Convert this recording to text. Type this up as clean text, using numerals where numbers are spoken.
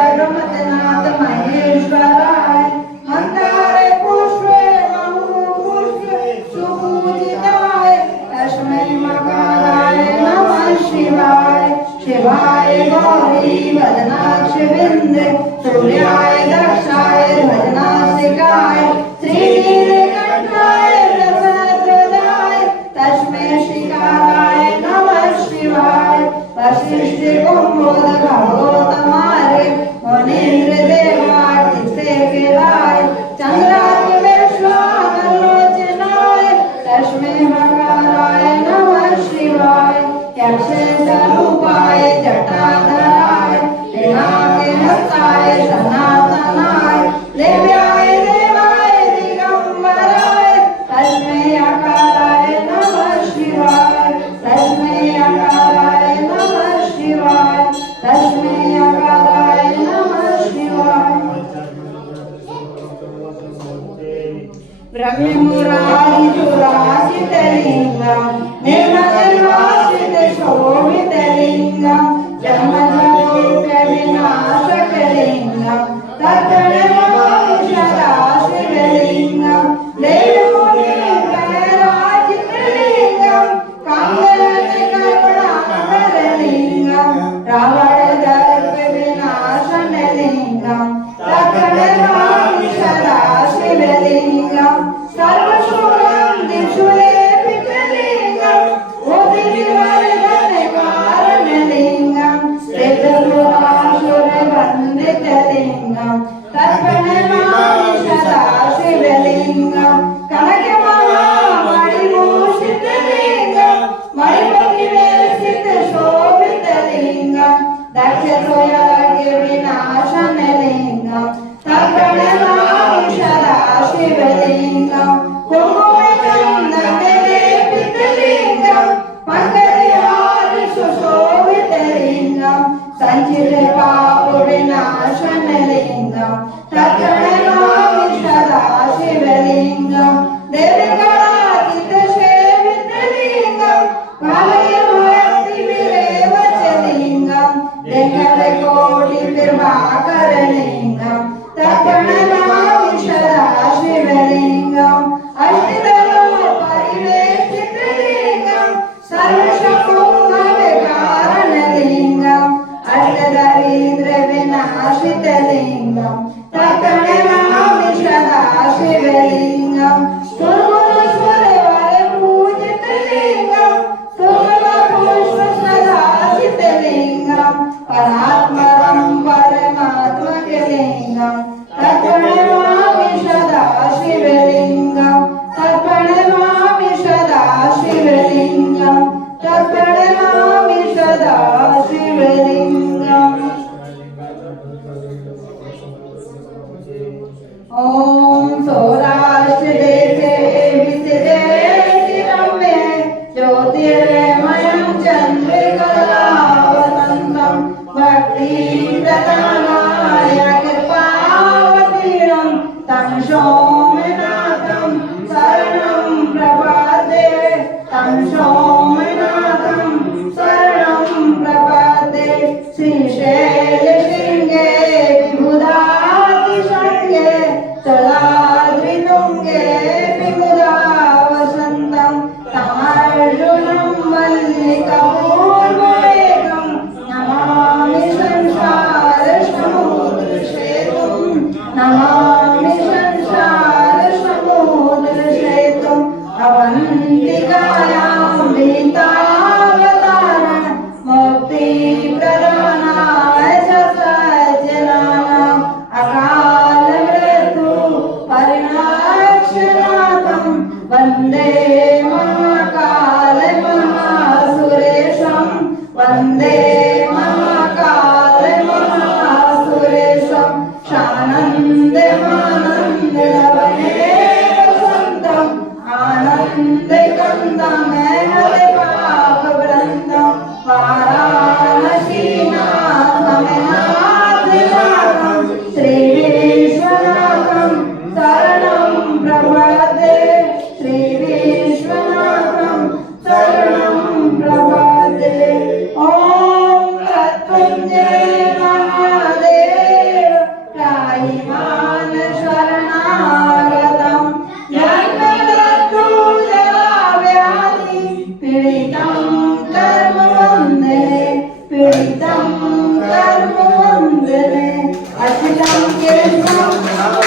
सर्वमतनाथ महेश्वराय मंदारे पुष्पे नमो पुष्पे सुपूजिताय तस्मै मकाराय नमः शिवाय शिवाय गौरी वदनाक्ष विंदे सूर्याय दक्षाय ध्वजनासिकाय श्रीनीलकंठाय प्रसादप्रदाय तस्मै श्रीकाराय नमः शिवाय वशिष्ठ कुंभोदक गौतमारे मुनीन्द्र देवातिथ्य केलाय चंद्रार्क विश्वानलोचनाय तस्मै मकाराय नमः शिवाय यक्षरूपाय जटाधराय पिनाके हस्ताय सनातनाय दिव्याय देवाय दिगंबराय तस्मै अकाराय नमः शिवाय तस्मै अकाराय नमः शिवाय तस्मै अकाराय नमः शिवाय ब्रह्ममुरारिसुरासितलिंगं निर्मलवासितशोभितलिंगं जन्मजन्मविनाशकलिंगं तत्प्रणमामि देवमुनिप्रराजितलिंगं कामराजकरुणाकरलिंगं रावणदर्पविनाशनलिंगं तत्प्रणमामि शिवलिंगं सर्वशूलं दिशु लेपितलिंगं उदितवर्धनकारणलिंगं सिद्धसुरासुरवन्दितलिंगं तत्प्रणमामि शिवलिंगं कनकमहामणिभूषितलिंगं मणिपतिवेशितशोभितलिंगं दक्षसुयज्ञविनाशनलिंगं तत्प्रणमामि शिवलिंगं कुङ्कुमचन्दनलेपितलिंगं पङ्कजहारसुशोभितलिंगं सञ्चितपापविनाशनलिंगं तत्प्रणमामि शिवलिंगं देवगणातीतसेवितलिंगं कालयभक्तिविरेवचलिंगं लिङ्गकोटिप्रभाकरलिंगं तत्प्रणमामि शिवलिंगं अष्टदलोपरिवेष्टितलिंगं सर्वशक्तिकारणलिंगं अष्टदरिद्रविनाशितलिंगं तत्प्रणमामि शिवलिंगं सुरवरपूजितलिंगं सुरवपुष्पसदाचितलिंगं परात्परं परमात्मकलिंगं तत्प्रणमामि शिवलिंगं तत्प्रणमामि शिवलिंगं तत्प्रणमामि शिवलिंगं ॐ सौराष्ट्रदेशे विस्थिते रम्ये ज्योतिर्मयं चन्द्रिकलावतन्तं भक्तिप्रदानाय कृपावतीर्णं तं सोमनाथं शरणं प्रपद्ये तं सोमनाथं शरणं प्रपद्ये श्रीशैलशृङ्गे विबुधातिशृङ्गे तदाद्रितुङ्गे विबुधा वसन्तं तमार्जुनं मल्लिकपूर्ववेगं नमामि संसारसमुद्रसेतुं नमामि संसारसमुद्रसेतुम् अवन्तिकायां भीतावतारण मुक्तिप्रदानाय च सज्जनानाम् अकालमृत्यु परिणाक्षनाथं वन्दे महाकालमहासुरेशं वन्दे महाकालमहासुरेशं शानन्दमानन्दलवने वसन्तम् आनन्दकन्दं महते पापवृन्दं वाराणसीनाथमनाथनाथं श्रीविश्वनाथं शरणं प्रपद्ये श्रीविश्व पीडितं कर्मवन्दने पीडितं कर्मवन्दने अर्पितं केशं